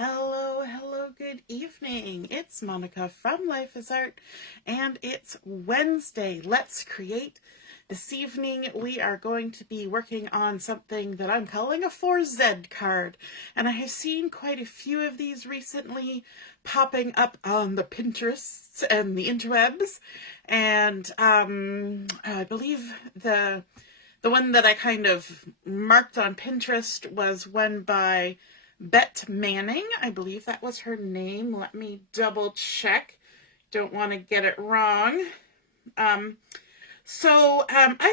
Hello, hello, good evening. It's Monica from Life is Art, and it's Wednesday. Let's create. This evening, we are going to be working on something that I'm calling a 4Z card, and I have seen quite a few of these recently popping up on the Pinterests and the interwebs, and I believe the one that I kind of marked on Pinterest was one by Bet Manning. I believe that was her name. Let me double check. Don't want to get it wrong. I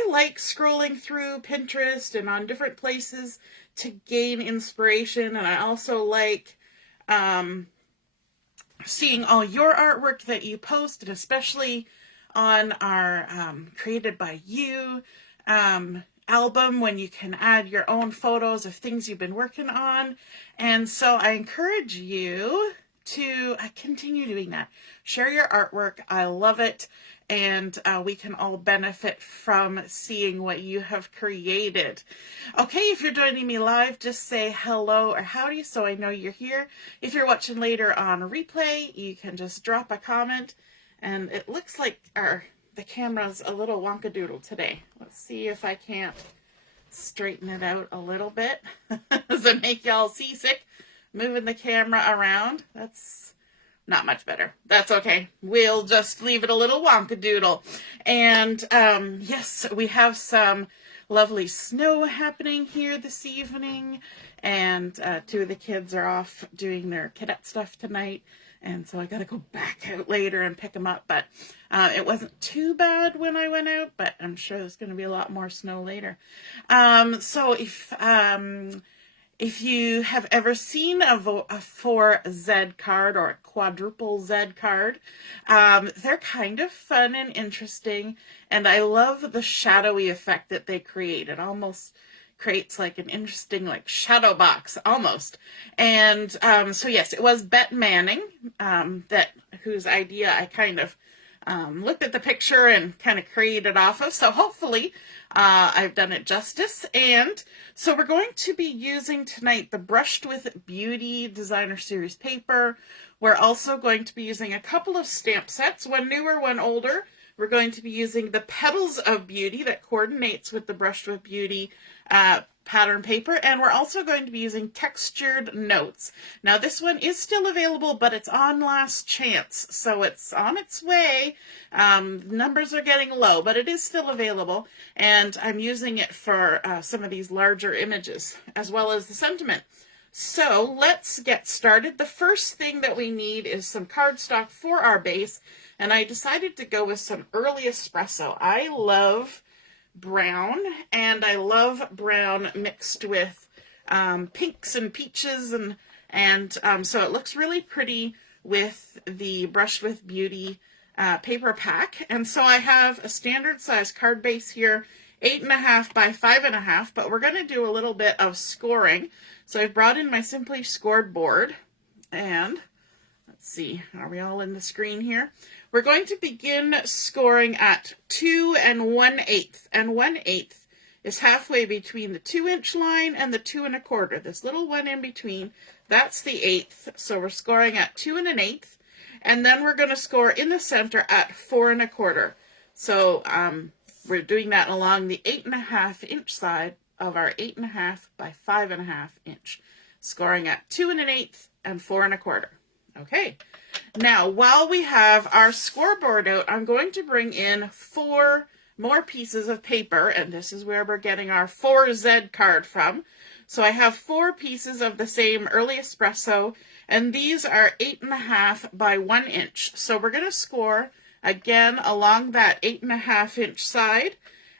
like scrolling through Pinterest and on different places to gain inspiration. And I also like seeing all your artwork that you post, and especially on our Created by You album, when you can add your own photos of things you've been working on. And so I encourage you to continue doing that. Share your artwork. I love it. And we can all benefit from seeing what you have created. Okay, if you're joining me live, just say hello or howdy so I know you're here. If you're watching later on replay, you can just drop a comment. And it looks like the camera's a little wonkadoodle today. Let's see if I can't straighten it out a little bit. Does it make y'all seasick? Moving the camera around. That's not much better. That's okay. We'll just leave it a little wonkadoodle. And yes, we have some lovely snow happening here this evening. And two of the kids are off doing their cadet stuff tonight. And so I got to go back out later and pick them up. But it wasn't too bad when I went out, but I'm sure there's going to be a lot more snow later. So if you have ever seen a 4Z card or a quadruple Z card, they're kind of fun and interesting. And I love the shadowy effect that they create. It almost creates like an interesting shadow box almost. And so yes, it was Bet Manning whose idea I kind of looked at the picture and kind of created off of. So hopefully I've done it justice. And so we're going to be using tonight the Brushed with Beauty Designer Series paper. We're also going to be using a couple of stamp sets, one newer, one older. We're going to be using the Petals of Beauty that coordinates with the Brushed with Beauty pattern paper, and we're also going to be using textured notes. Now this one is still available, but it's on last chance, so it's on its way. Numbers are getting low, but it is still available, and I'm using it for some of these larger images, as well as the sentiment. So let's get started. The first thing that we need is some cardstock for our base, and I decided to go with some early espresso. I love brown, and I love brown mixed with pinks and peaches, and so it looks really pretty with the Brushed with Beauty paper pack. And so I have a standard size card base here, 8.5 by 5.5, but we're going to do a little bit of scoring. So I've brought in my Simply Scored board, and let's see, are we all in the screen here? We're going to begin scoring at 2 1/8, and 1/8 is halfway between the 2-inch line and the 2 1/4. This little one in between, that's the 1/8. So we're scoring at 2 1/8, and then we're going to score in the center at 4 1/4. So we're doing that along the 8.5-inch side of our 8.5 by 5.5 inch, scoring at 2 1/8 and 4 1/4. Okay, now while we have our scoreboard out, I'm going to bring in 4 more pieces of paper, and this is where we're getting our 4Z card from. So I have 4 pieces of the same early espresso, and these are 8.5 by 1 inch. So we're going to score again along that 8.5-inch side,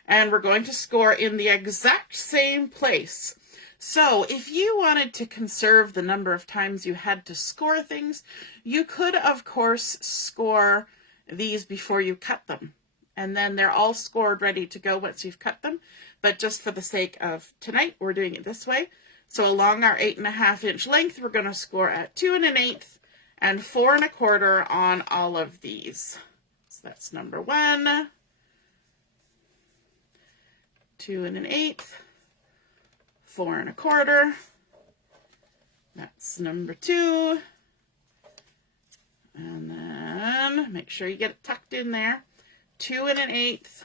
and we're going to score in the exact same place. So if you wanted to conserve the number of times you had to score things, you could, of course, score these before you cut them. And then they're all scored ready to go once you've cut them. But just for the sake of tonight, we're doing it this way. So along our 8.5-inch length, we're going to score at 2 1/8 and 4 1/4 on all of these. So that's number 1, 2 1/8, 4 1/4, That's number 2. And then make sure you get it tucked in there. 2 1/8,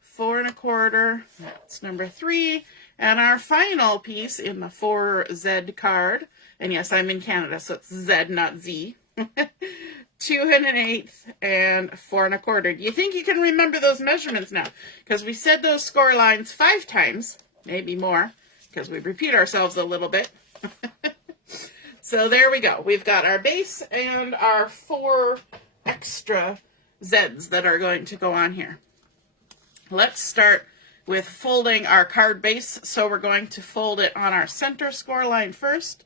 4 1/4. That's number 3. And our final piece in the 4Z card, and yes, I'm in Canada, so it's Z, not Z. 2 1/8 and 4 1/4. Do you think you can remember those measurements now? Because we said those score lines 5 times, maybe more, because we repeat ourselves a little bit. So there we go. We've got our base and our 4 extra Zs that are going to go on here. Let's start with folding our card base. So we're going to fold it on our center score line first.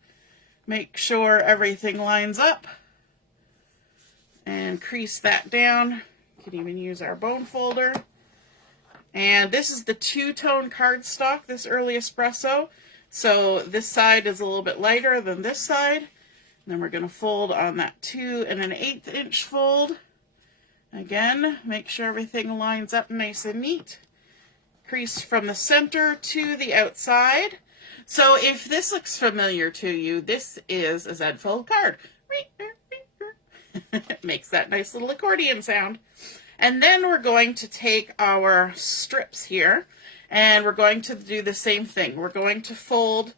Make sure everything lines up. And crease that down. You can even use our bone folder. And this is the 2-tone cardstock, this early espresso. So this side is a little bit lighter than this side. And then we're going to fold on that 2 1/8 inch fold. Again, make sure everything lines up nice and neat. Crease from the center to the outside. So if this looks familiar to you, this is a Z fold card. It makes that nice little accordion sound. And then we're going to take our strips here, and we're going to do the same thing. We're going to fold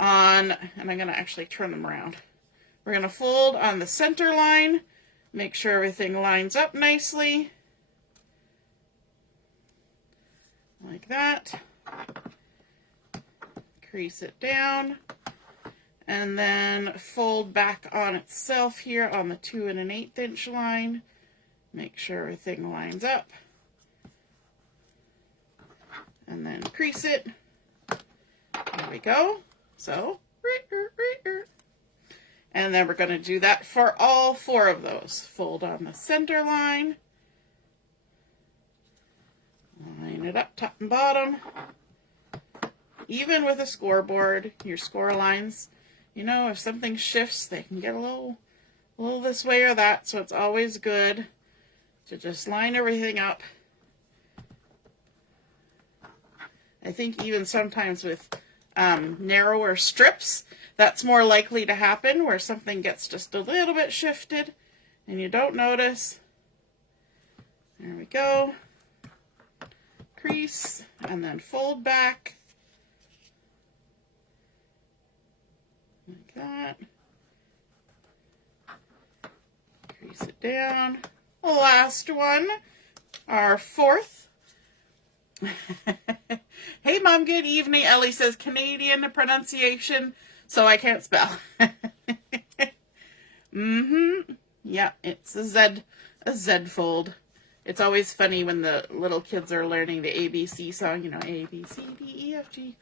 on, and I'm going to actually turn them around. We're going to fold on the center line, make sure everything lines up nicely, like that. Crease it down, and then fold back on itself here on the 2 1/8 inch line. Make sure everything lines up. And then crease it. There we go. So, and then we're going to do that for all 4 of those. Fold on the center line. Line it up top and bottom. Even with a scoreboard, your score lines, you know, if something shifts, they can get a little this way or that, so it's always good to just line everything up. I think even sometimes with narrower strips, that's more likely to happen, where something gets just a little bit shifted and you don't notice. There we go. Crease and then fold back. Like that. Crease it down. Last one, our 4th. Hey Mom, good evening. Ellie says Canadian pronunciation, so I can't spell. Yeah, it's a Z fold. It's always funny when the little kids are learning the ABC song, you know, A, B, C, D, E, F, G.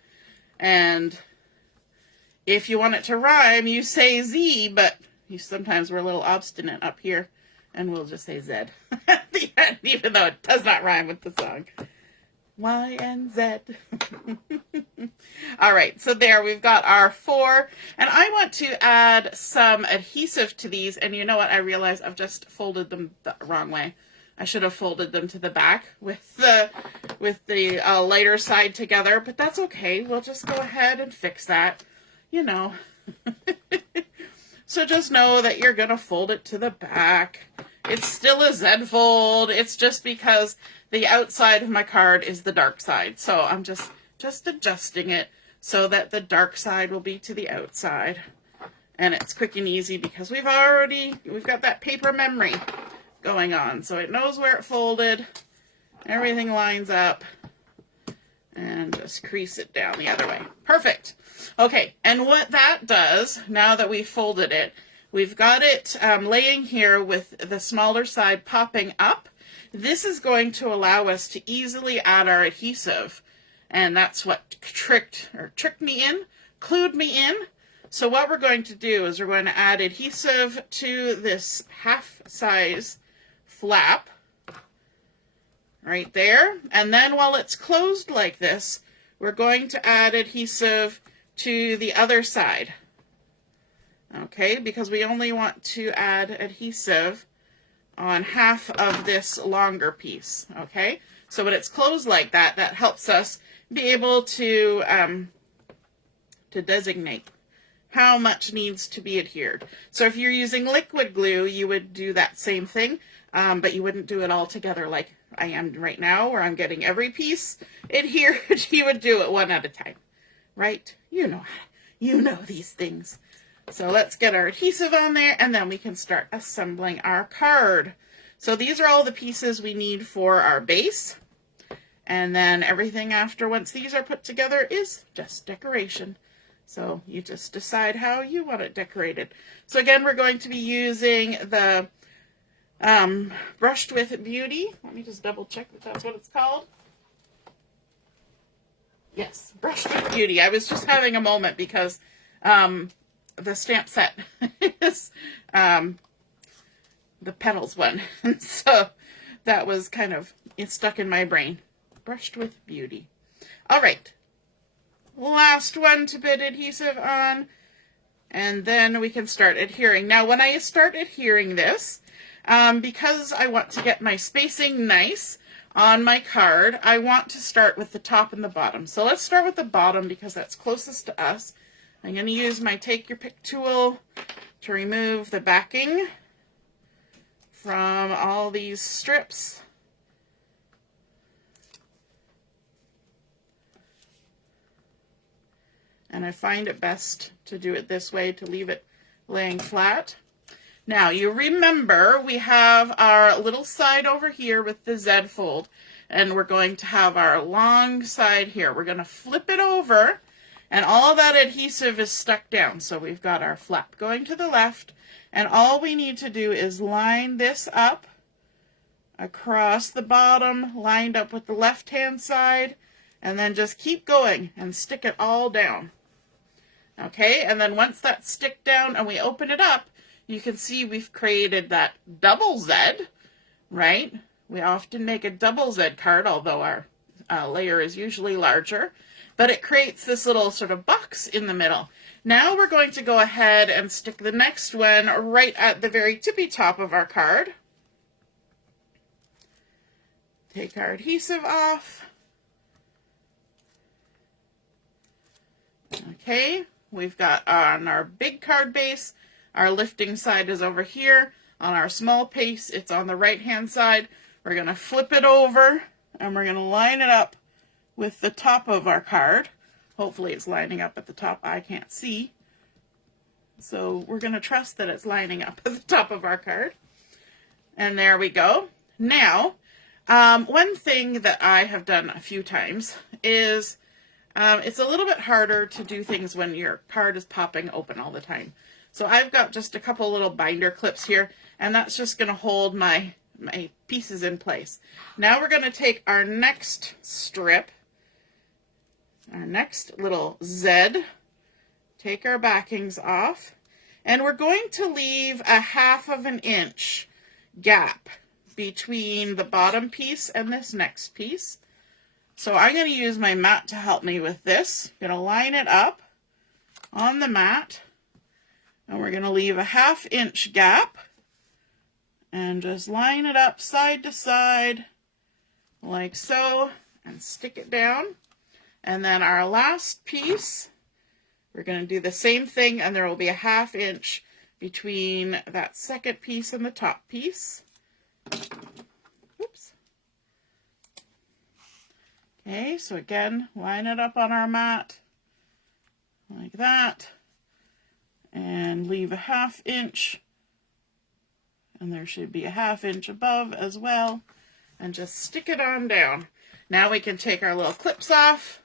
And if you want it to rhyme, you say Z, but sometimes we're a little obstinate up here, and we'll just say Z at the end, even though it does not rhyme with the song. Y and Z. All right, so there we've got our 4, and I want to add some adhesive to these, and you know what? I realize I've just folded them the wrong way. I should have folded them to the back with the lighter side together, but that's okay. We'll just go ahead and fix that, you know. So just know that you're going to fold it to the back. It's still a Z fold. It's just because the outside of my card is the dark side. So I'm just adjusting it so that the dark side will be to the outside. And it's quick and easy because we've got that paper memory going on. So it knows where it folded. Everything lines up. And just crease it down the other way. Perfect. Okay, and what that does, now that we've folded it, we've got it laying here with the smaller side popping up. This is going to allow us to easily add our adhesive. And that's what clued me in. So what we're going to do is we're going to add adhesive to this half size flap right there. And then while it's closed like this, we're going to add adhesive to the other side. Okay, because we only want to add adhesive on half of this longer piece. Okay, so when it's closed like that, that helps us be able to designate how much needs to be adhered. So if you're using liquid glue, you would do that same thing, but you wouldn't do it all together like I am right now, where I'm getting every piece adhered. You would do it one at a time, right? You know these things. So let's get our adhesive on there, and then we can start assembling our card. So these are all the pieces we need for our base. And then everything after, once these are put together, is just decoration. So you just decide how you want it decorated. So again, we're going to be using the Brushed with Beauty. Let me just double check that that's what it's called. Yes, Brushed with Beauty. I was just having a moment because the stamp set is the Petals one. And so that was kind of, it stuck in my brain. Brushed with Beauty. All right. Last one to put adhesive on. And then we can start adhering. Now, when I start adhering this, because I want to get my spacing nice on my card, I want to start with the top and the bottom. So let's start with the bottom because that's closest to us. I'm going to use my Take Your Pick tool to remove the backing from all these strips. And I find it best to do it this way, to leave it laying flat. Now, you remember we have our little side over here with the Z fold, and we're going to have our long side here. We're going to flip it over, and all that adhesive is stuck down. So we've got our flap going to the left, and all we need to do is line this up across the bottom, lined up with the left-hand side, and then just keep going and stick it all down. Okay, and then once that's stick down and we open it up, you can see we've created that double Z, right? We often make a double Z card, although our layer is usually larger, but it creates this little sort of box in the middle. Now we're going to go ahead and stick the next one right at the very tippy top of our card. Take our adhesive off. Okay. We've got on our big card base, our lifting side is over here. On our small piece, it's on the right-hand side. We're going to flip it over, and we're going to line it up with the top of our card. Hopefully it's lining up at the top. I can't see. So we're going to trust that it's lining up at the top of our card. And there we go. Now, one thing that I have done a few times is it's a little bit harder to do things when your card is popping open all the time. So I've got just a couple little binder clips here, and that's just going to hold my pieces in place. Now we're going to take our next strip, our next little Z, take our backings off, and we're going to leave a 1/2 inch gap between the bottom piece and this next piece. So I'm going to use my mat to help me with this. I'm going to line it up on the mat, and we're going to leave a 1/2 inch gap and just line it up side to side like so and stick it down. And then our last piece, we're going to do the same thing, and there will be a 1/2 inch between that second piece and the top piece. Oops. Okay, so again, line it up on our mat like that, and leave a 1/2 inch, and there should be a 1/2 inch above as well, and just stick it on down. Now we can take our little clips off.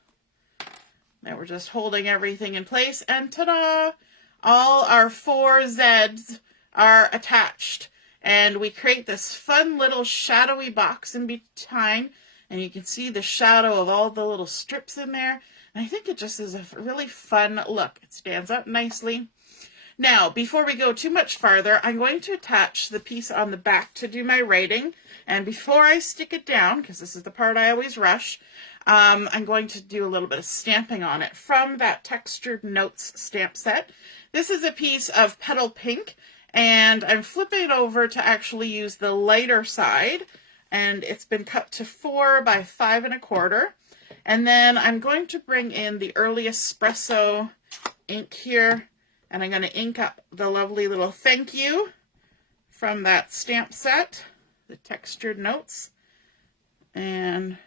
Now we're just holding everything in place, and ta-da! All our 4 Zs are attached, and we create this fun little shadowy box in behind. And you can see the shadow of all the little strips in there. And I think it just is a really fun look. It stands up nicely. Now, before we go too much farther, I'm going to attach the piece on the back to do my writing. And before I stick it down, because this is the part I always rush, I'm going to do a little bit of stamping on it from that Textured Notes stamp set. This is a piece of Petal Pink, and I'm flipping it over to actually use the lighter side. And it's been cut to 4 by 5 1/4. And then I'm going to bring in the early Espresso ink here And I'm going to ink up the lovely little thank you from that stamp set, the textured notes, and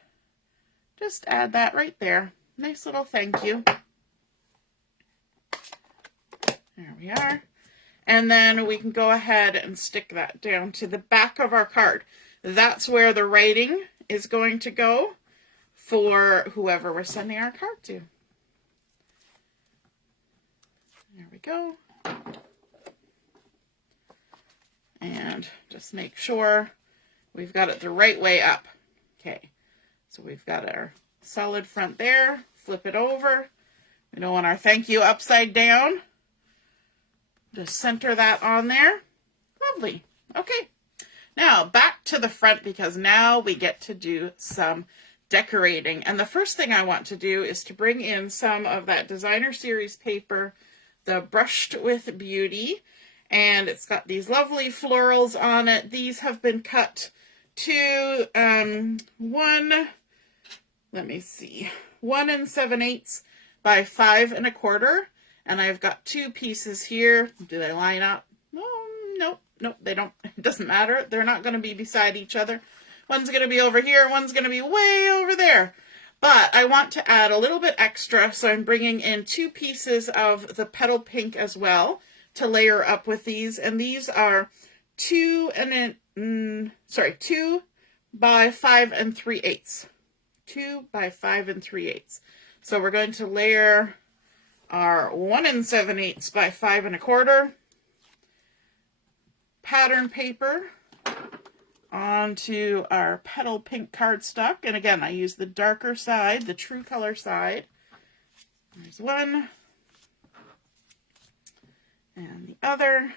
just add that right there. Nice little thank you. There we are. And then we can go ahead and stick that down to the back of our card. That's where the writing is going to go for whoever we're sending our card to. There we go. And just make sure we've got it the right way up. Okay, so we've got our solid front there. Flip it over. We don't want our thank you upside down. Just center that on there. Lovely. Okay, now back to the front, because now we get to do some decorating. And the first thing I want to do is to bring in some of that designer series paper, the Brushed with Beauty, and it's got these lovely florals on it. These have been cut to 1 7/8 by 5 1/4, and I've got 2 pieces here. Do they line up? Oh, nope, they don't. It doesn't matter. They're not going to be beside each other. One's going to be over here, one's going to be way over there. But I want to add a little bit extra, so I'm bringing in 2 pieces of the Petal Pink as well to layer up with these. And these are 2 by 5 3/8. 2 by 5 3/8. So we're going to layer our 1 7/8 by 5 1/4 pattern paper onto our Petal Pink cardstock. And again, I use the darker side, the true color side. There's one. And the other.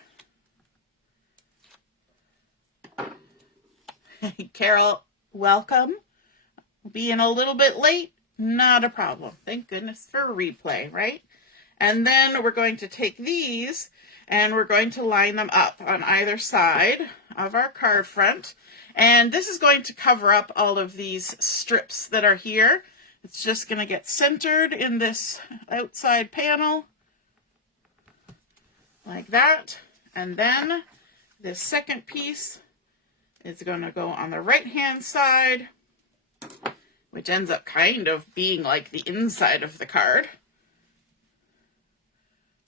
Hey, Carol, welcome. Being a little bit late, not a problem. Thank goodness for replay, right? And then we're going to take these and we're going to line them up on either side of our card front. And this is going to cover up all of these strips that are here. It's just going to get centered in this outside panel like that. And then this second piece is going to go on the right hand side, which ends up kind of being like the inside of the card.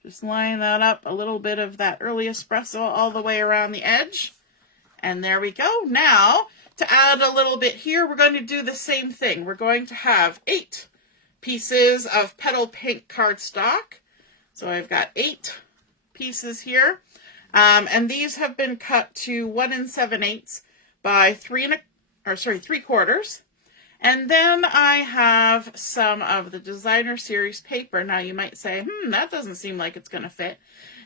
Just line that up, a little bit of that early espresso all the way around the edge. And there we go. Now, to add a little bit here, we're going to do the same thing. We're going to have 8 pieces of Petal Pink cardstock. So I've got 8 pieces here. And these have been cut to 1 7/8 by 3 3/4. And then I have some of the designer series paper. Now you might say, that doesn't seem like it's going to fit.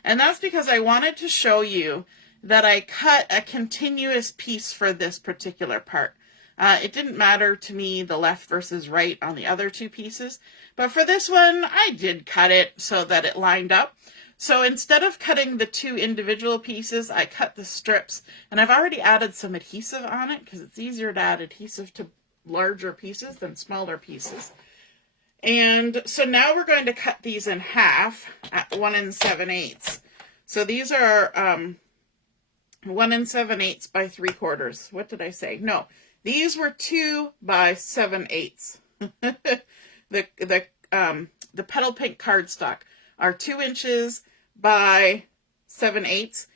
And that's because I wanted to show you that I cut a continuous piece for this particular part. It didn't matter to me the left versus right on the other 2 pieces. But for this one, I did cut it so that it lined up. So instead of cutting the 2 individual pieces, I cut the strips. And I've already added some adhesive on it because it's easier to add adhesive to larger pieces than smaller pieces. And so now we're going to cut these in half at 1 7/8. So these are 1 7/8 by 3/4. What did I say? No, these were 2 by 7/8. The Petal Pink cardstock are 2 inches by 7/8.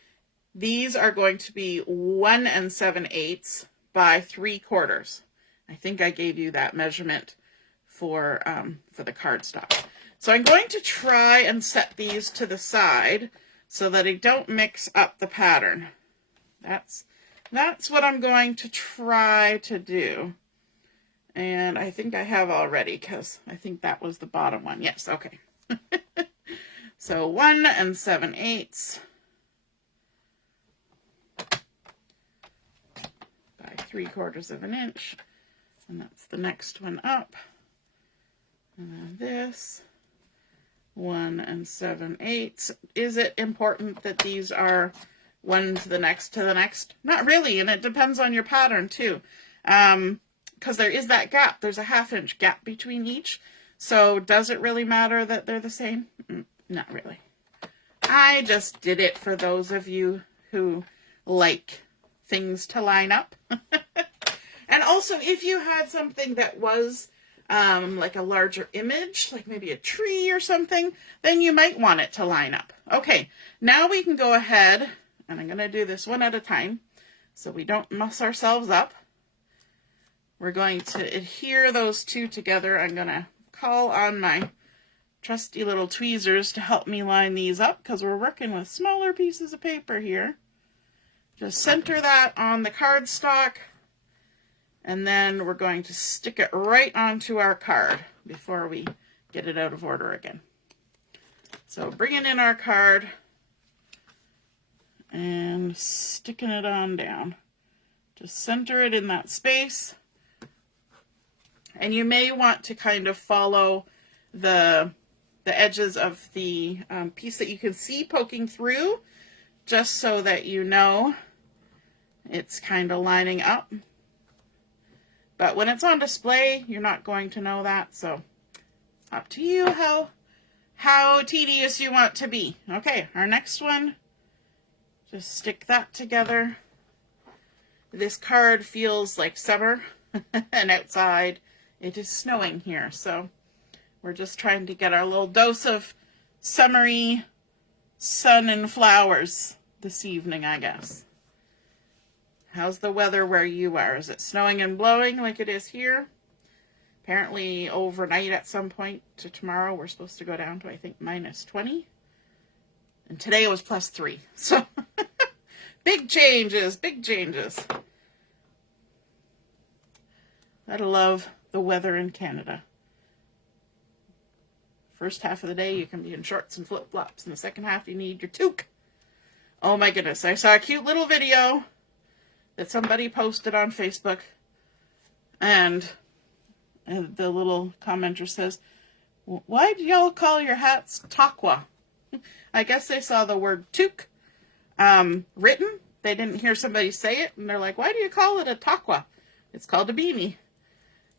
These are going to be 1 7/8 by 3/4. I think I gave you that measurement for the cardstock. So I'm going to try and set these to the side so that I don't mix up the pattern. That's what I'm going to try to do. And I think I have already, because I think that was the bottom one. Yes, okay. So 1 7/8 by 3/4 of an inch. And that's the next one up. And then this, 1 7/8. Is it important that these are one to the next? Not really, and it depends on your pattern too. Because there is that gap. There's a 1/2 inch gap between each. So does it really matter that they're the same? Not really. I just did it for those of you who like things to line up. And also, if you had something that was like a larger image, like maybe a tree or something, then you might want it to line up. Okay, now we can go ahead, and I'm going to do this one at a time so we don't muss ourselves up. We're going to adhere those two together. I'm going to call on my trusty little tweezers to help me line these up because we're working with smaller pieces of paper here. Just center that on the cardstock, and then we're going to stick it right onto our card before we get it out of order again. So bringing in our card and sticking it on down. Just center it in that space. And you may want to kind of follow the edges of the piece that you can see poking through, just so that you know it's kind of lining up. But when it's on display, you're not going to know that, so up to you how tedious you want to be. Okay, our next one, just stick that together. This card feels like summer, and outside it is snowing here, so we're just trying to get our little dose of summery sun and flowers this evening, I guess. How's the weather where you are? Is it snowing and blowing like it is here? Apparently overnight at some point to tomorrow we're supposed to go down to, I think, -20. And today it was +3. So big changes, big changes. I love the weather in Canada. First half of the day you can be in shorts and flip-flops, and the second half you need your toque. Oh my goodness, I saw a cute little video that somebody posted on Facebook, and the little commenter says, "Why do y'all call your hats taqua?" I guess they saw the word toque written. They didn't hear somebody say it, and they're like, "Why do you call it a taqua? It's called a beanie."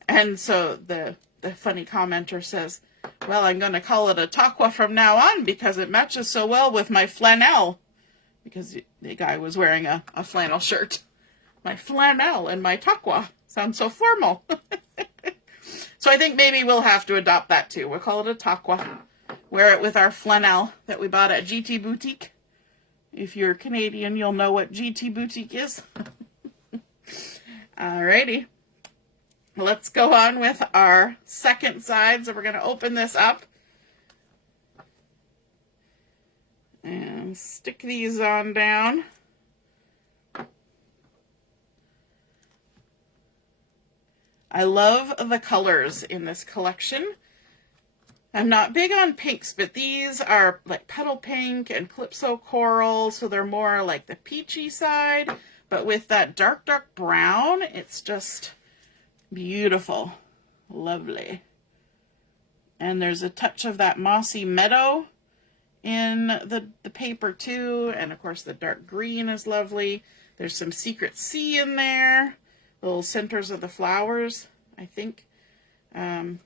And so the funny commenter says, "Well, I'm going to call it a taqua from now on because it matches so well with my flannel." Because the guy was wearing a flannel shirt. My flannel and my taqua sounds so formal. So I think maybe we'll have to adopt that too. We'll call it a taqua. Wear it with our flannel that we bought at GT Boutique. If you're Canadian, you'll know what GT Boutique is. Alrighty. Let's go on with our second side. So we're going to open this up and stick these on down. I love the colors in this collection. I'm not big on pinks, but these are like Petal Pink and Calypso Coral, so they're more like the peachy side, but with that dark, dark brown, it's just beautiful. Lovely. And there's a touch of that Mossy Meadow in the paper too, and of course the dark green is lovely. There's some Secret Sea in there. Little centers of the flowers, I think. And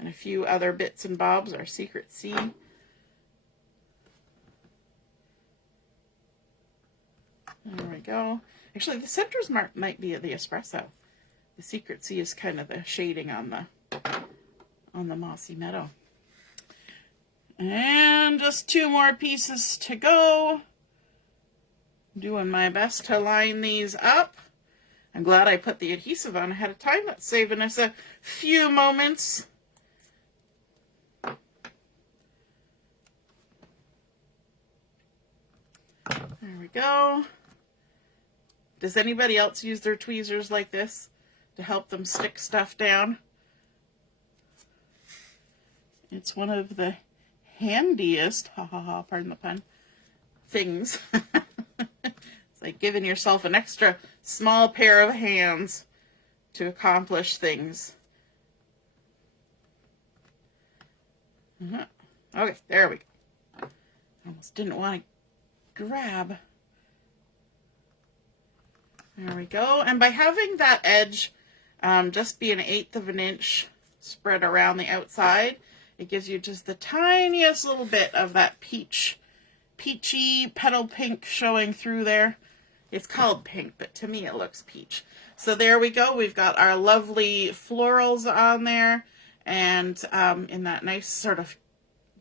a few other bits and bobs are Secret Sea. There we go. Actually, the centers might be the Espresso. The Secret Sea is kind of the shading on the Mossy Meadow. And just 2 more pieces to go. Doing my best to line these up. I'm glad I put the adhesive on ahead of time. That's saving us a few moments. There we go. Does anybody else use their tweezers like this to help them stick stuff down? It's one of the handiest, pardon the pun, things. It's like giving yourself an extra small pair of hands to accomplish things. Okay, there we go. Almost didn't want to grab. There we go. And by having that edge just be 1/8 of an inch spread around the outside, it gives you just the tiniest little bit of that peach peachy petal pink showing through there. It's called pink, but to me it looks peach. So there we go. We've got our lovely florals on there, and in that nice sort of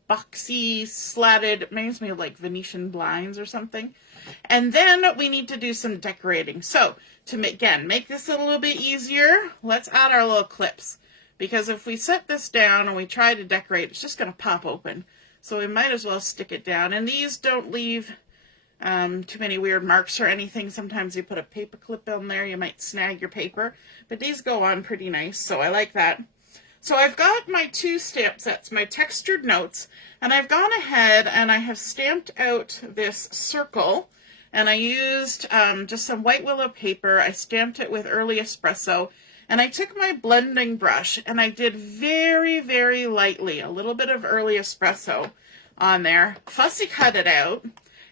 boxy, slatted, it reminds me of like Venetian blinds or something. And then we need to do some decorating. So to make this a little bit easier, let's add our little clips. Because if we set this down and we try to decorate, it's just going to pop open. So we might as well stick it down. And these don't leave too many weird marks or anything. Sometimes you put a paper clip on there, you might snag your paper. But these go on pretty nice, so I like that. So I've got my two stamp sets, my textured notes, and I've gone ahead and I have stamped out this circle. And I used just some white willow paper. I stamped it with early espresso. And I took my blending brush and I did very, very lightly a little bit of early espresso on there, fussy cut it out,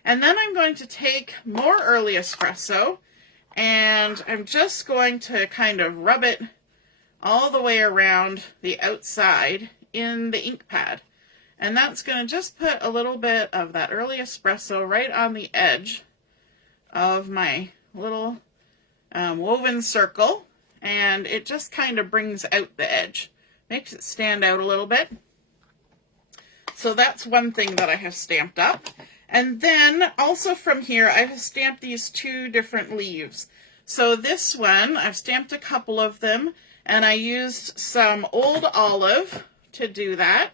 and then I'm going to take more early espresso and I'm just going to kind of rub it all the way around the outside in the ink pad. And that's going to just put a little bit of that early espresso right on the edge of my little woven circle. And it just kind of brings out the edge, makes it stand out a little bit. So that's one thing that I have stamped up. And then also from here, I have stamped these two different leaves. So this one, I've stamped a couple of them, and I used some old olive to do that.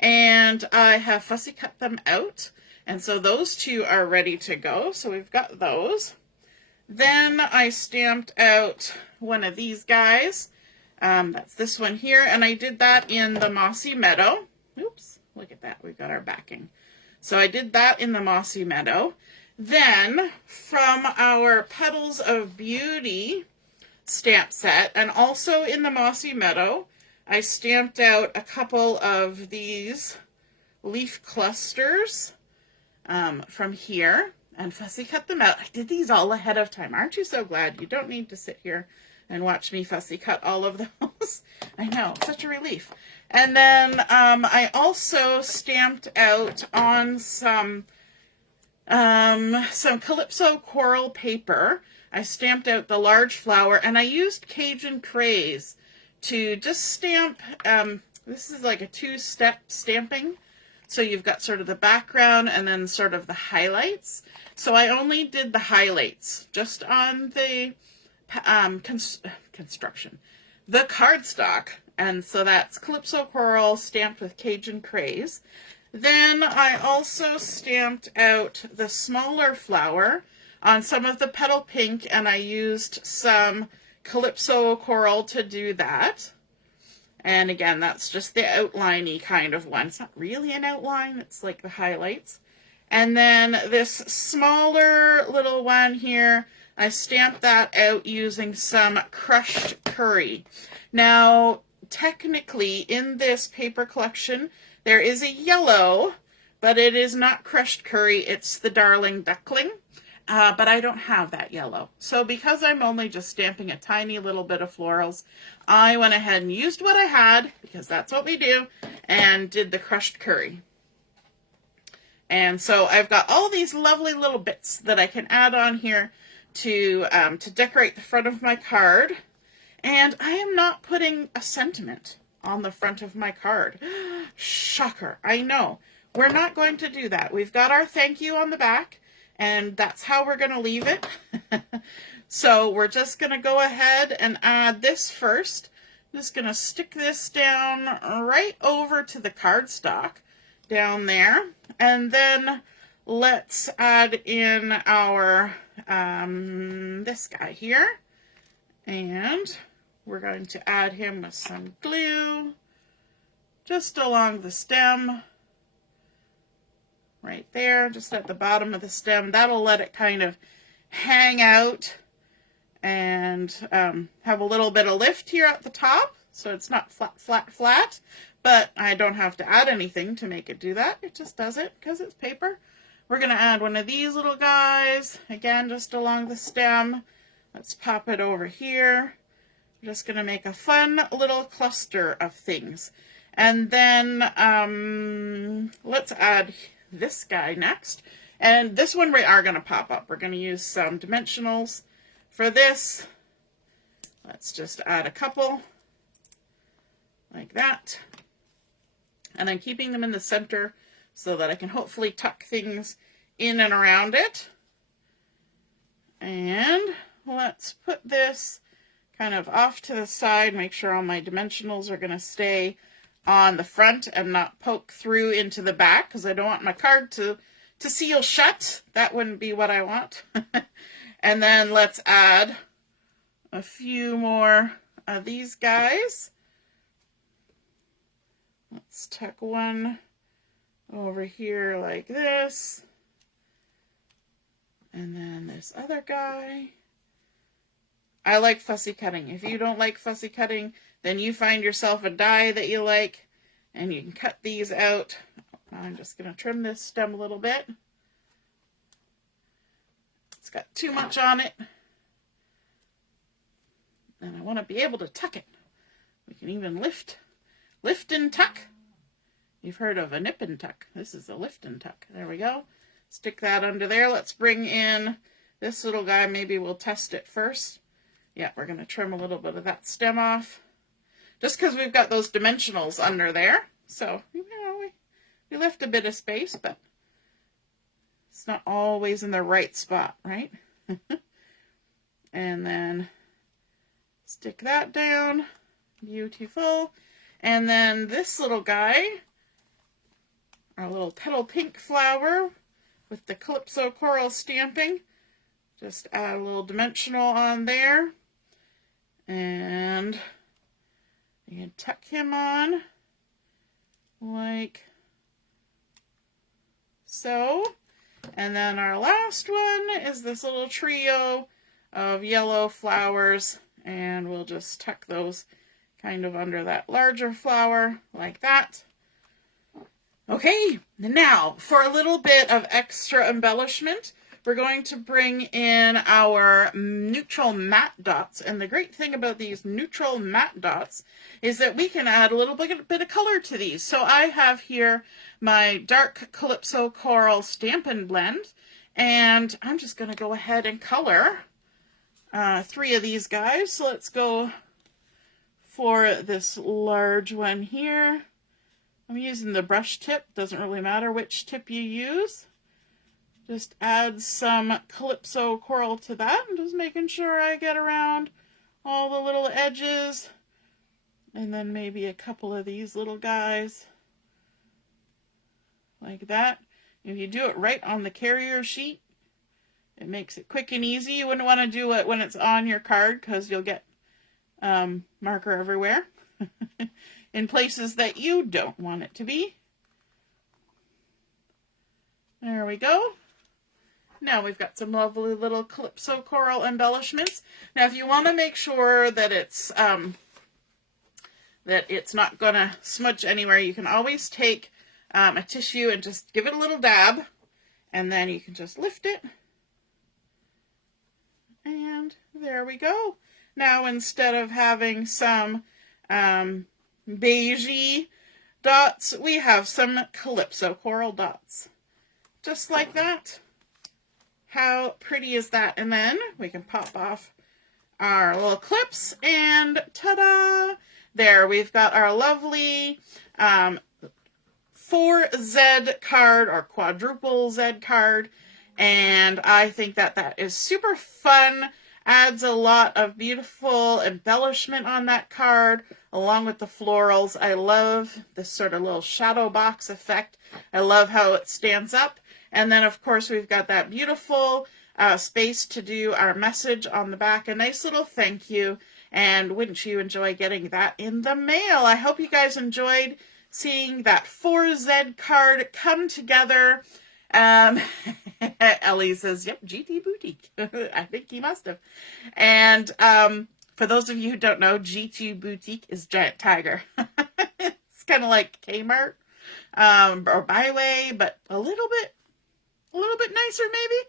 And I have fussy cut them out. And so those two are ready to go. So we've got those. Then I stamped out one of these guys. That's this one here. And I did that in the Mossy Meadow. Oops, look at that. We've got our backing. So I did that in the Mossy Meadow. Then from our Petals of Beauty stamp set, and also in the Mossy Meadow, I stamped out a couple of these leaf clusters from here. And fussy cut them out. I did these all ahead of time. Aren't you so glad? You don't need to sit here and watch me fussy cut all of those. I know, such a relief. And then I also stamped out on some Calypso Coral paper. I stamped out the large flower, and I used Cajun Craze to just stamp. This is like a two-step stamping. So you've got sort of the background and then sort of the highlights. So I only did the highlights just on the construction, the cardstock. And so that's Calypso Coral stamped with Cajun Craze. Then I also stamped out the smaller flower on some of the Petal Pink, and I used some Calypso Coral to do that. And again, that's just the outline-y kind of one. It's not really an outline, it's like the highlights. And then this smaller little one here, I stamped that out using some crushed curry. Now, technically, in this paper collection, there is a yellow, but it is not crushed curry, it's the Darling Duckling. But I don't have that yellow. So because I'm only just stamping a tiny little bit of florals, I went ahead and used what I had, because that's what we do, and did the crushed curry. And so I've got all these lovely little bits that I can add on here to decorate the front of my card. And I am not putting a sentiment on the front of my card. Shocker, I know. We're not going to do that. We've got our thank you on the back, and that's how we're going to leave it. So we're just going to go ahead and add this first. I'm just going to stick this down right over to the cardstock down there. And then let's add in our, this guy here. And we're going to add him with some glue just along the stem. Right there, just at the bottom of the stem. That'll let it kind of hang out and have a little bit of lift here at the top. So it's not flat, flat, flat. But I don't have to add anything to make it do that. It just does it because it's paper. We're going to add one of these little guys. Again, just along the stem. Let's pop it over here. I'm just going to make a fun little cluster of things. And then let's add this guy next. And this one we are going to pop up. We're going to use some dimensionals for this. Let's just add a couple like that. And I'm keeping them in the center so that I can hopefully tuck things in and around it. And let's put this kind of off to the side, make sure all my dimensionals are going to stay on the front and not poke through into the back, because I don't want my card to seal shut. That wouldn't be what I want. And then let's add a few more of these guys. Let's tuck one over here like this. And then this other guy. I like fussy cutting. If you don't like fussy cutting, then you find yourself a die that you like, and you can cut these out. I'm just going to trim this stem a little bit. It's got too much on it. And I want to be able to tuck it. We can even lift and tuck. You've heard of a nip and tuck. This is a lift and tuck. There we go. Stick that under there. Let's bring in this little guy. Maybe we'll test it first. Yeah, we're going to trim a little bit of that stem off. Just because we've got those dimensionals under there. So, you know, we left a bit of space, but it's not always in the right spot, right? And then stick that down. Beautiful. And then this little guy, our little Petal Pink flower with the Calypso Coral stamping. Just add a little dimensional on there. And you can tuck him on like so. And then our last one is this little trio of yellow flowers, and we'll just tuck those kind of under that larger flower like that. Okay, now for a little bit of extra embellishment, we're going to bring in our neutral matte dots. And the great thing about these neutral matte dots is that we can add a little bit of color to these. So I have here my dark Calypso Coral Stampin' Blend, and I'm just going to go ahead and color 3 of these guys. So let's go for this large one here. I'm using the brush tip. Doesn't really matter which tip you use. Just add some Calypso Coral to that, and just making sure I get around all the little edges. And then maybe a couple of these little guys like that. If you do it right on the carrier sheet, it makes it quick and easy. You wouldn't want to do it when it's on your card, because you'll get marker everywhere in places that you don't want it to be. There we go. Now we've got some lovely little Calypso Coral embellishments. Now if you want to make sure that it's not going to smudge anywhere, you can always take a tissue and just give it a little dab, and then you can just lift it. And there we go. Now instead of having some beigey dots, we have some Calypso Coral dots. Just like that. How pretty is that? And then we can pop off our little clips, and ta-da! There, we've got our lovely 4Z card, or quadruple Z card, and I think that that is super fun. Adds a lot of beautiful embellishment on that card, along with the florals. I love this sort of little shadow box effect. I love how it stands up. And then, of course, we've got that beautiful space to do our message on the back. A nice little thank you. And wouldn't you enjoy getting that in the mail? I hope you guys enjoyed seeing that 4Z card come together. Ellie says, yep, GT Boutique. I think he must have. And for those of you who don't know, GT Boutique is Giant Tiger. It's kind of like Kmart or Byway, but a little bit nicer maybe.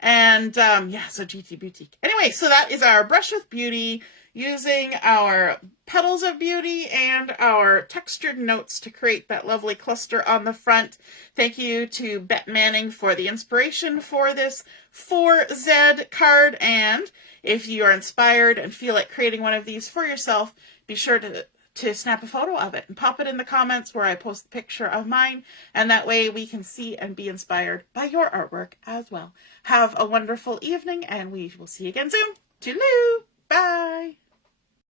And yeah, so GT Boutique. Anyway, so that is our Brush with Beauty using our Petals of Beauty and our textured notes to create that lovely cluster on the front. Thank you to Bet Manning for the inspiration for this 4Z card. And if you are inspired and feel like creating one of these for yourself, be sure to snap a photo of it and pop it in the comments where I post the picture of mine, and that way we can see and be inspired by your artwork as well. Have a wonderful evening, and we will see you again soon. Toodaloo! Bye!